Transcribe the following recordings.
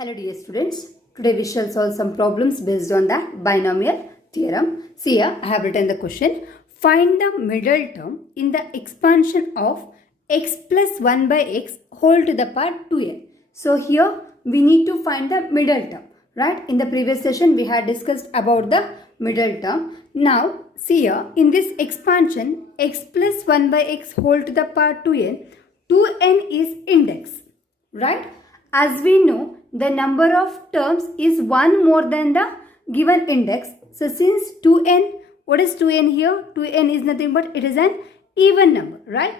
Hello dear students, today we shall solve some problems based on the binomial theorem. See here, I have written the question. Find the middle term in the expansion of x plus 1 by x whole to the power 2n. So here we need to find the middle term, right? In the previous session we had discussed about the middle term. Now see here, in this expansion x plus 1 by x whole to the power 2n is index, right? As we know, the number of terms is 1 more than the given index. So since 2n, what is 2n here? 2n is nothing but it is an even number, right?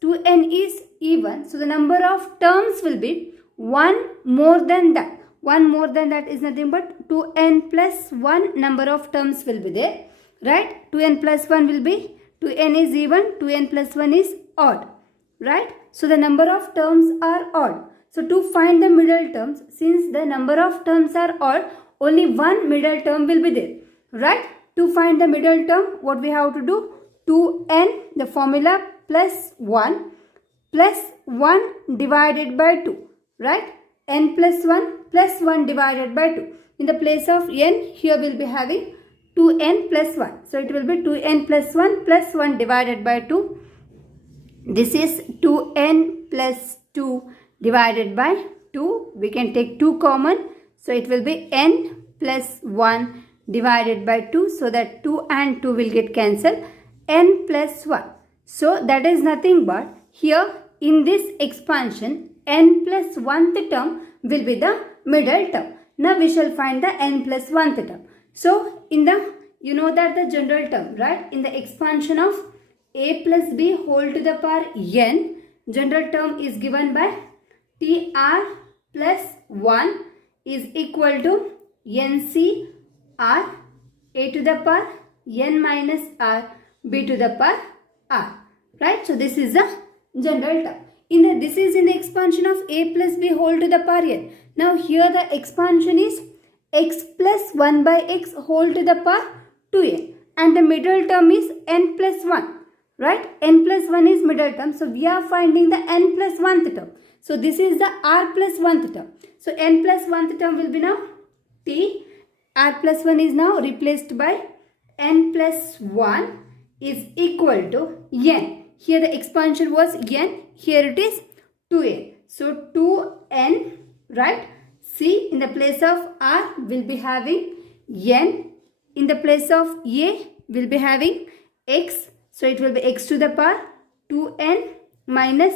2n is even. So the number of terms will be 1 more than that. 1 more than that is nothing but 2n plus 1 number of terms will be there, right? 2n plus 1 will be 2n is even, 2n plus 1 is odd, right? So the number of terms are odd. So to find the middle terms, since the number of terms are odd, only one middle term will be there, right? To find the middle term, what we have to do? 2n, the formula plus 1 divided by 2, right? n plus 1 divided by 2. In the place of n, here we will be having 2n plus 1. So it will be 2n plus 1 divided by 2. This is 2n plus 2 divided by 2. We can take 2 common. So it will be n plus 1 divided by 2. So that 2 and 2 will get cancelled. N plus 1. So that is nothing but here in this expansion n plus 1th term will be the middle term. Now we shall find the n plus 1th term. So in the, you know that the general term, right? In the expansion of a plus b whole to the power n, general term is given by TR plus 1 is equal to NCR a to the power n minus r b to the power r, right? So this is the general term. This is in the expansion of a plus b whole to the power n. Now here the expansion is x plus 1 by x whole to the power 2n and the middle term is n plus 1, right? N plus 1 is middle term. So we are finding the n plus 1th term. So this is the r plus 1th term. So n plus 1th term will be now t. R plus 1 is now replaced by n plus 1 is equal to n. Here the expansion was n. Here it is 2n. So 2n, right? C in the place of r will be having n. In the place of a will be having x. So it will be x to the power 2n minus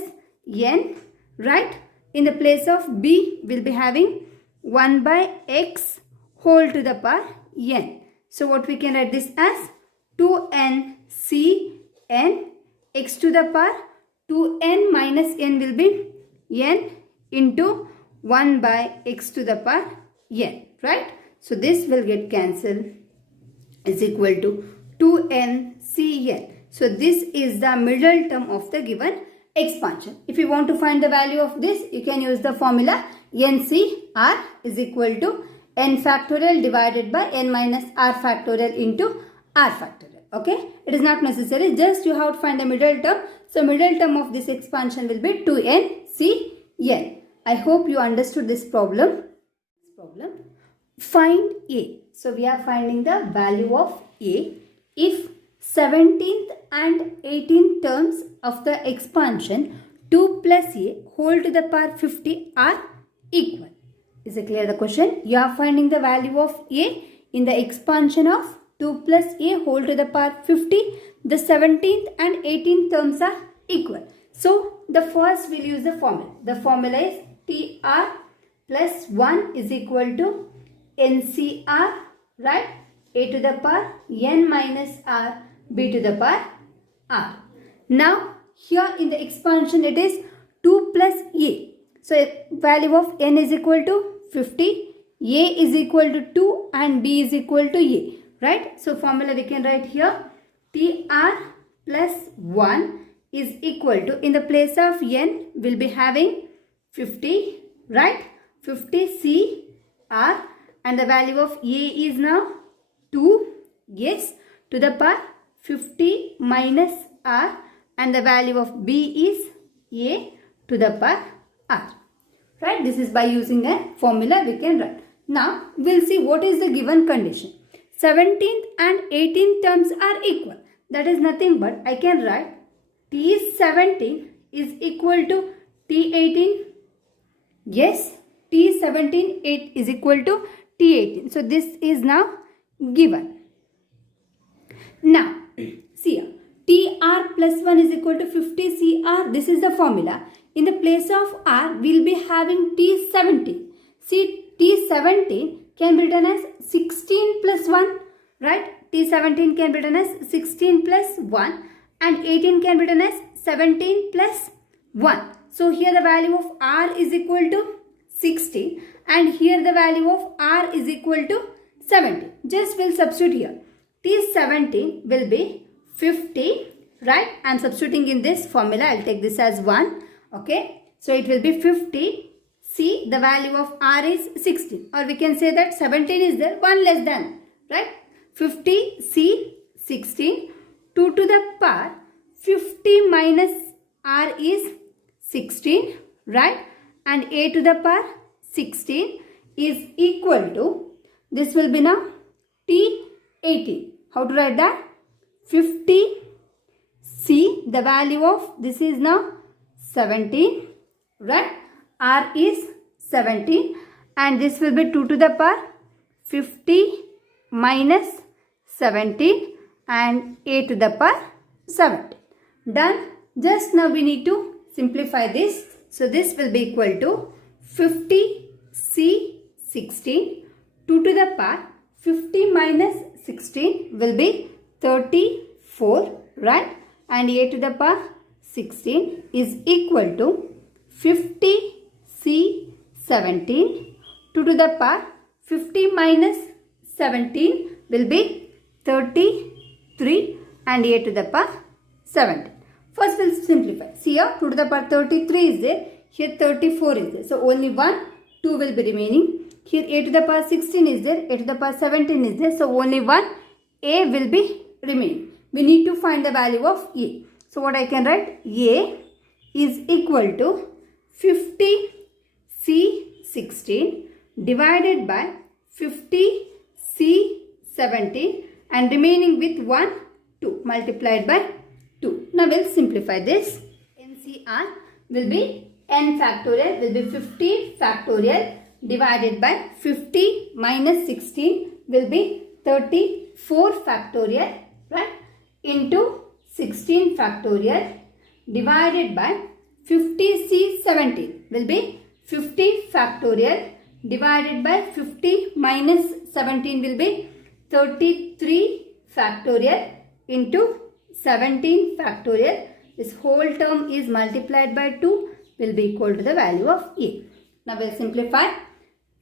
n. Right? In the place of b will be having 1 by x whole to the power n. So what we can write this as 2n c n x to the power 2n minus n will be n into 1 by x to the power n. Right? So this will get cancelled is equal to 2n c n. So this is the middle term of the given expansion. If you want to find the value of this, you can use the formula NCR is equal to n factorial divided by n minus r factorial into r factorial. Okay, it is not necessary, just you have to find the middle term. So middle term of this expansion will be 2nCn. I hope you understood this problem. Find a. So we are finding the value of a if 17th and 18th terms of the expansion 2 plus a whole to the power 50 are equal. Is it clear the question? You are finding the value of a in the expansion of 2 plus a whole to the power 50. The 17th and 18th terms are equal. So the first we'll use the formula. The formula is TR plus 1 is equal to NCR, right? A to the power n minus r b to the power r. Now here in the expansion it is 2 plus a. So value of n is equal to 50, a is equal to 2 and b is equal to a, right? So formula we can write here TR plus 1 is equal to, in the place of n will be having 50, right? 50 CR and the value of a is now 2, yes, to the power 50 minus r and the value of b is a to the power r. Right? This is by using a formula we can write. Now, we'll see what is the given condition. 17th and 18th terms are equal. That is nothing but I can write T17 is equal to T18. Yes, T17 is equal to T18. So, this is now given. Now, see here. TR plus 1 is equal to 50 CR. This is the formula. In the place of R, we will be having T17. See, T17 can be written as 16 plus 1. Right? T17 can be written as 16 plus 1. And 18 can be written as 17 plus 1. So, here the value of R is equal to 16. And here the value of R is equal to 17. Just will substitute here. T17 will be 50, right? I am substituting in this formula. I will take this as 1. Okay. So, it will be 50. See, the value of R is 16. Or we can say that 17 is there, 1 less than. Right? 50, C, 16. 2 to the power 50 minus R is 16. Right? And A to the power 16 is equal to, this will be now T18. How to write that? 50 C, the value of this is now 17, right? R is 17 and this will be 2 to the power 50 minus 17 and A to the power 17. Done. Just now we need to simplify this. So this will be equal to 50 C 16, 2 to the power 50 minus 16 will be 34, right? And A to the power 16 is equal to 50 C 17, 2 to the power 50 minus 17 will be 33 and A to the power 17. First we'll simplify. See here 2 to the power 33 is there. Here 34 is there. So only 1, 2 will be remaining. Here A to the power 16 is there. A to the power 17 is there. So only 1 A will be remaining. We need to find the value of A. So what I can write? A is equal to 50 C 16 divided by 50 C 17 and remaining with 1, 2 multiplied by 2. Now we'll simplify this. NCR will be n factorial will be 50 factorial divided by 50 minus 16 will be 34 factorial, right, into 16 factorial divided by 50C 17 will be 50 factorial divided by 50 minus 17 will be 33 factorial into 17 factorial. This whole term is multiplied by 2 will be equal to the value of A. Now we'll simplify,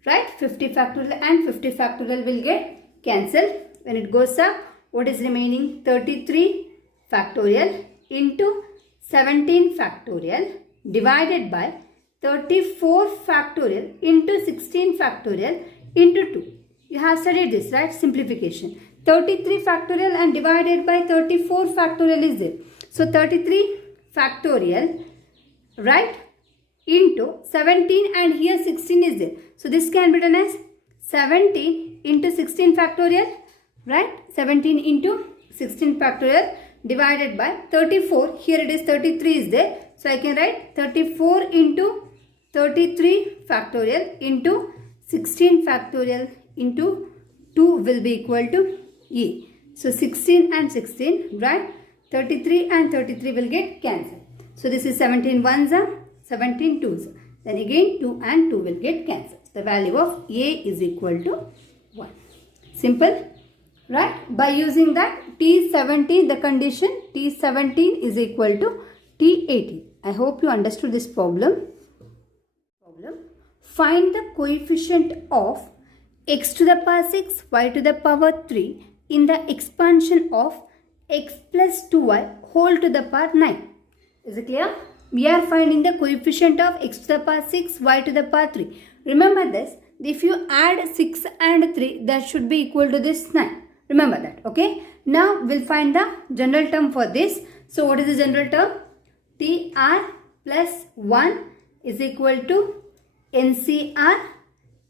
right? 50 factorial and 50 factorial will get cancelled. When it goes up, what is remaining? 33 factorial into 17 factorial divided by 34 factorial into 16 factorial into 2. You have studied this, right? Simplification. 33 factorial and divided by 34 factorial is there. So 33 factorial, right, into 17 and here 16 is there. So this can be written as 17 into 16 factorial, right? 17 into 16 factorial divided by 34. Here it is 33 is there. So I can write 34 into 33 factorial into 16 factorial into 2 will be equal to E. So 16 and 16, right? 33 and 33 will get cancelled. So this is 17 ones are 17 twos. Then again 2 and 2 will get cancelled. The value of A is equal to 1. Simple, right? By using that T17, the condition T17 is equal to T18. I hope you understood this problem. Find the coefficient of x to the power 6, y to the power 3 in the expansion of x plus 2y whole to the power 9. Is it clear? We are finding the coefficient of x to the power 6, y to the power 3. Remember this, if you add 6 and 3, that should be equal to this 9. Remember that, okay? Now, we'll find the general term for this. So, what is the general term? TR plus 1 is equal to NCR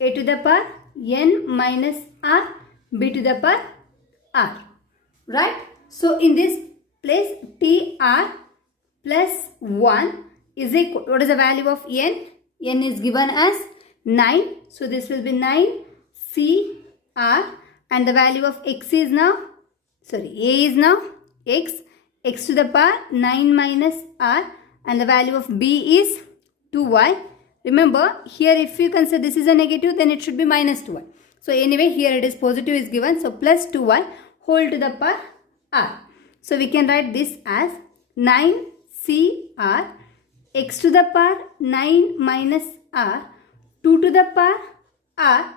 a to the power n minus r b to the power r, right? So in this place TR plus 1 is equal, what is the value of n? N is given as 9, so this will be 9 CR, and the value of x is now, sorry, A is now x to the power 9 minus r, and the value of B is 2y. Remember here if you consider this is a negative, then it should be minus 2y. So anyway here it is positive is given, so plus 2y whole to the power r. So we can write this as 9 CR x to the power 9 minus r, 2 to the power r,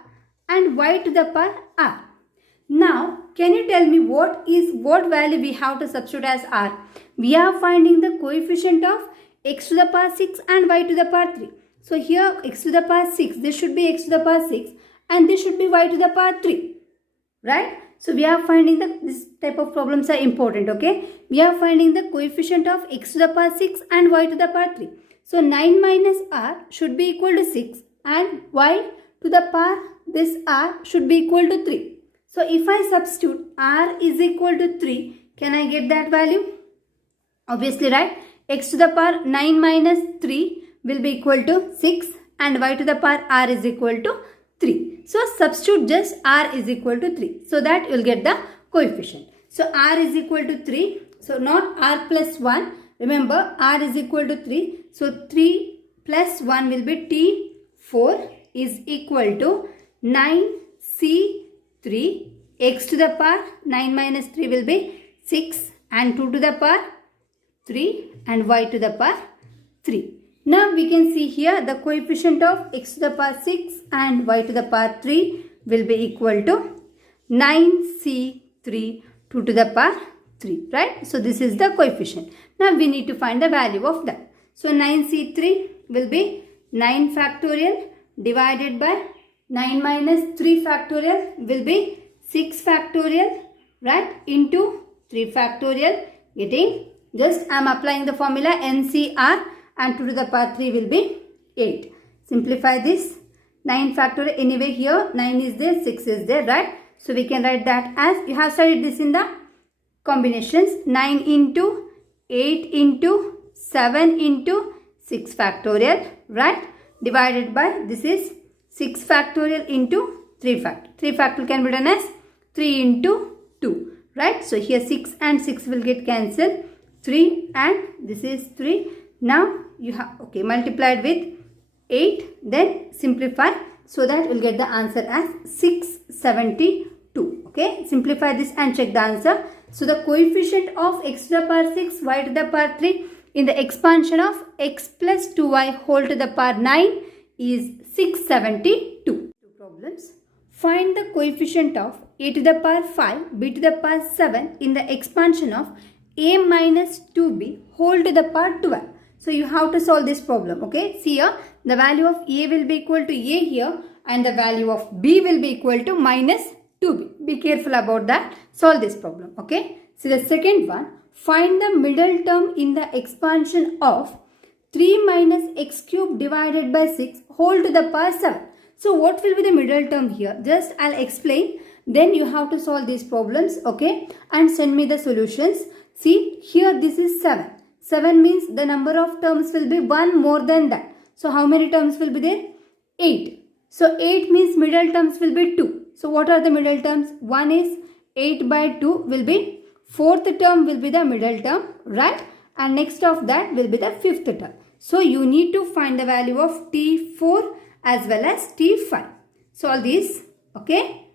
and y to the power r. Now can you tell me what value we have to substitute as r? We are finding the coefficient of x to the power 6 and y to the power 3. So here x to the power 6, this should be x to the power 6 and this should be y to the power 3, right? So we are finding this type of problems are important, okay? We are finding the coefficient of x to the power 6 and y to the power 3. So 9 minus r should be equal to 6 and y to the power this r should be equal to 3. So if I substitute r is equal to 3, can I get that value? Obviously, right? X to the power 9 minus 3 will be equal to 6 and y to the power r is equal to 3. So substitute just r is equal to 3, so that you will get the coefficient. So r is equal to 3, so not r plus 1. Remember r is equal to 3. So 3 plus 1 will be T4 is equal to 9C3, x to the power 9 minus 3 will be 6 and 2 to the power 3 and y to the power 3. Now we can see here the coefficient of x to the power 6 and y to the power 3 will be equal to 9C3 2 to the power 3, right? So this is the coefficient. Now we need to find the value of that. So 9C3 will be 9 factorial divided by 9 minus 3 factorial will be 6 factorial, right, into 3 factorial, getting, just I am applying the formula NCR, and 2 to the power 3 will be 8. Simplify this. 9 factorial, anyway here 9 is there, 6 is there, right? So we can write that as, you have studied this in the combinations, 9 into 8 into 7 into 6 factorial, right? Divided by, this is 6 factorial into 3 factorial. 3 factorial can be done as 3 into 2, right? So here 6 and 6 will get cancelled. 3 and this is 3. Now you have, okay, multiplied with 8, then simplify, so that we'll get the answer as 672. Okay, simplify this and check the answer. So the coefficient of x to the power 6, y to the power 3 in the expansion of x plus 2y whole to the power 9 is 672. Two problems. Find the coefficient of a to the power 5, b to the power 7 in the expansion of a minus 2b whole to the power 12. So you have to solve this problem, okay? See here, the value of a will be equal to a here and the value of b will be equal to minus 2b. Be careful about that. Solve this problem, okay? See the second one. Find the middle term in the expansion of 3 minus x cube divided by 6 whole to the power 7. So what will be the middle term here? Just I'll explain. Then you have to solve these problems, okay? And send me the solutions. See, here this is 7. 7 means the number of terms will be 1 more than that. So how many terms will be there? 8. So 8 means middle terms will be 2. So what are the middle terms? 1 is 8 by 2 will be, fourth term will be the middle term, right? And next of that will be the fifth term. So you need to find the value of T4 as well as T5. Solve this, okay?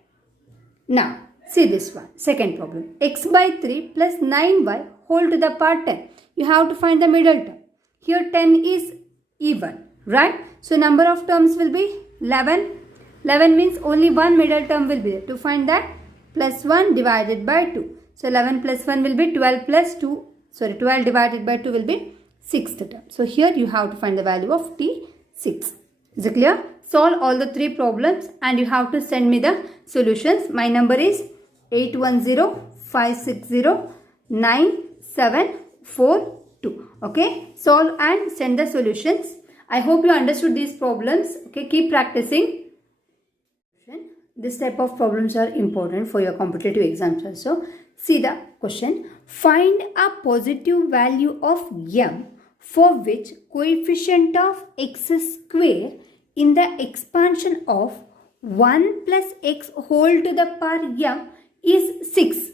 Now, see this one, second problem. X by 3 plus 9y whole to the power 10. You have to find the middle term. Here 10 is even, right? So number of terms will be 11. 11 means only one middle term will be there. To find that, plus 1 divided by 2. So 11 plus 1 will be 12 plus 2. Sorry, 12 divided by 2 will be sixth term. So here you have to find the value of T6. Is it clear? Solve all the three problems and you have to send me the solutions. My number is 810-560-9742. Okay, solve and send the solutions. I hope you understood these problems. Okay, keep practicing. This type of problems are important for your competitive exams also. See the question. Find a positive value of m for which coefficient of x square in the expansion of 1 plus x whole to the power m is 6.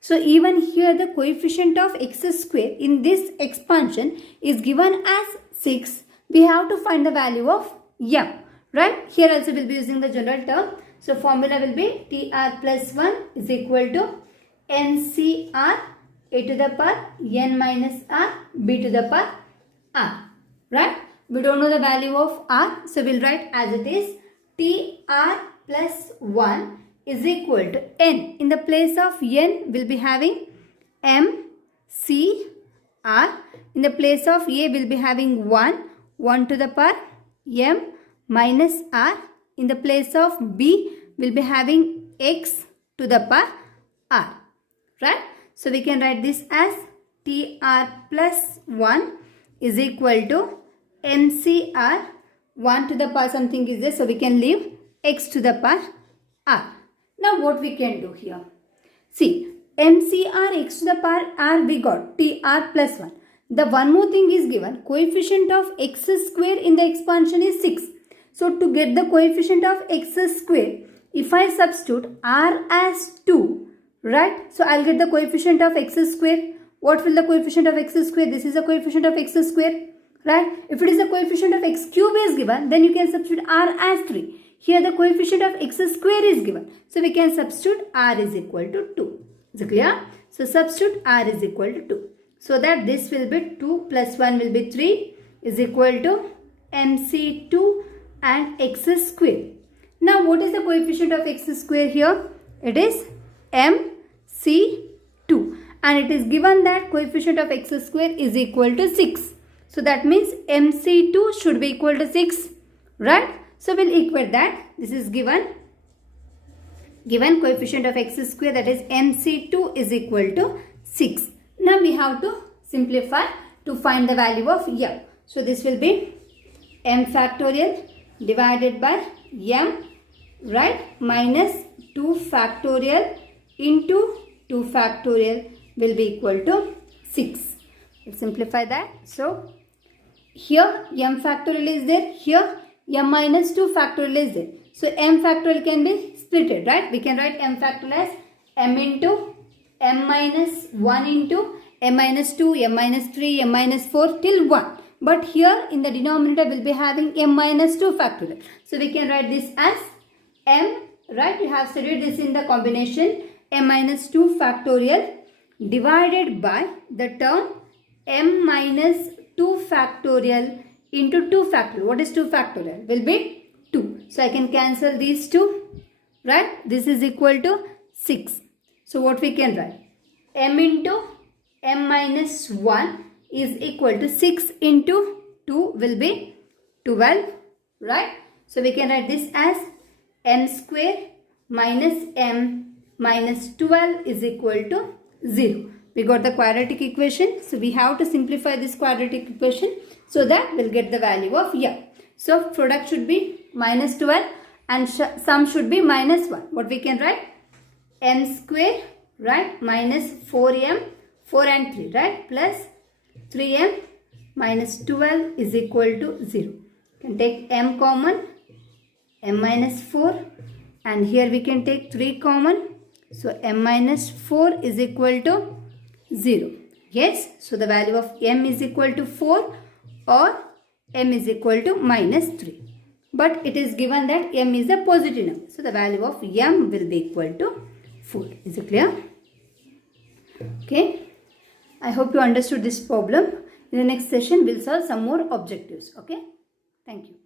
So even here the coefficient of x square in this expansion is given as 6. We have to find the value of m. Right? Here also we will be using the general term. So formula will be TR plus 1 is equal to NCR a to the power n minus r b to the power r. Right? We don't know the value of r. So we'll write as it is TR plus 1 is equal to n. In the place of n we'll be having m c r. In the place of a we'll be having 1 to the power m minus r. In the place of b, we'll be having x to the power r. Right? So we can write this as TR plus 1 is equal to MCR 1 to the power something is there. So we can leave x to the power r. Now what we can do here? See, MCR x to the power r we got TR plus 1. The one more thing is given. Coefficient of x square in the expansion is 6. So to get the coefficient of x square, if I substitute r as 2, right? So I'll get the coefficient of x square. What will the coefficient of x square? This is the coefficient of x square, right? If it is the coefficient of x cube is given, then you can substitute r as 3. Here the coefficient of x square is given. So we can substitute r is equal to 2. Is it clear? So substitute r is equal to 2. So that this will be 2 plus 1 will be 3 is equal to MC2 and x square. Now what is the coefficient of x square here? It is MC2 and it is given that coefficient of x square is equal to 6. So that means MC2 should be equal to 6, right? So we'll equate that. This is given coefficient of x square, that is MC2 is equal to 6. Now we have to simplify to find the value of m. So this will be m factorial divided by m, right, minus 2 factorial into 2 factorial will be equal to 6. Let's simplify that. So here m factorial is there, here m minus 2 factorial is there. So m factorial can be splitted, right? We can write m factorial as m into m minus 1 into m minus 2, m minus 3, m minus 4 till 1. But here in the denominator we'll be having m minus 2 factorial. So we can write this as m, right? We have studied this in the combination m minus 2 factorial divided by the term m minus 2 factorial into 2 factorial. What is 2 factorial? Will be 2. So I can cancel these two, right? This is equal to 6. So what we can write? M into m minus 1 is equal to 6 into 2 will be 12, right? So we can write this as m square minus m minus 12 is equal to 0. We got the quadratic equation. So we have to simplify this quadratic equation so that we'll get the value of m. So product should be minus 12 and sum should be minus 1. What we can write? M square, right, minus 4m, 4 and 3, right, plus 3m minus 12 is equal to 0. You can take m common, m minus 4, and here we can take 3 common. So m minus 4 is equal to 0. Yes, so the value of m is equal to 4 or m is equal to minus 3. But it is given that m is a positive number. So the value of m will be equal to 4. Is it clear? Okay. I hope you understood this problem. In the next session, we'll solve some more objectives. Okay. Thank you.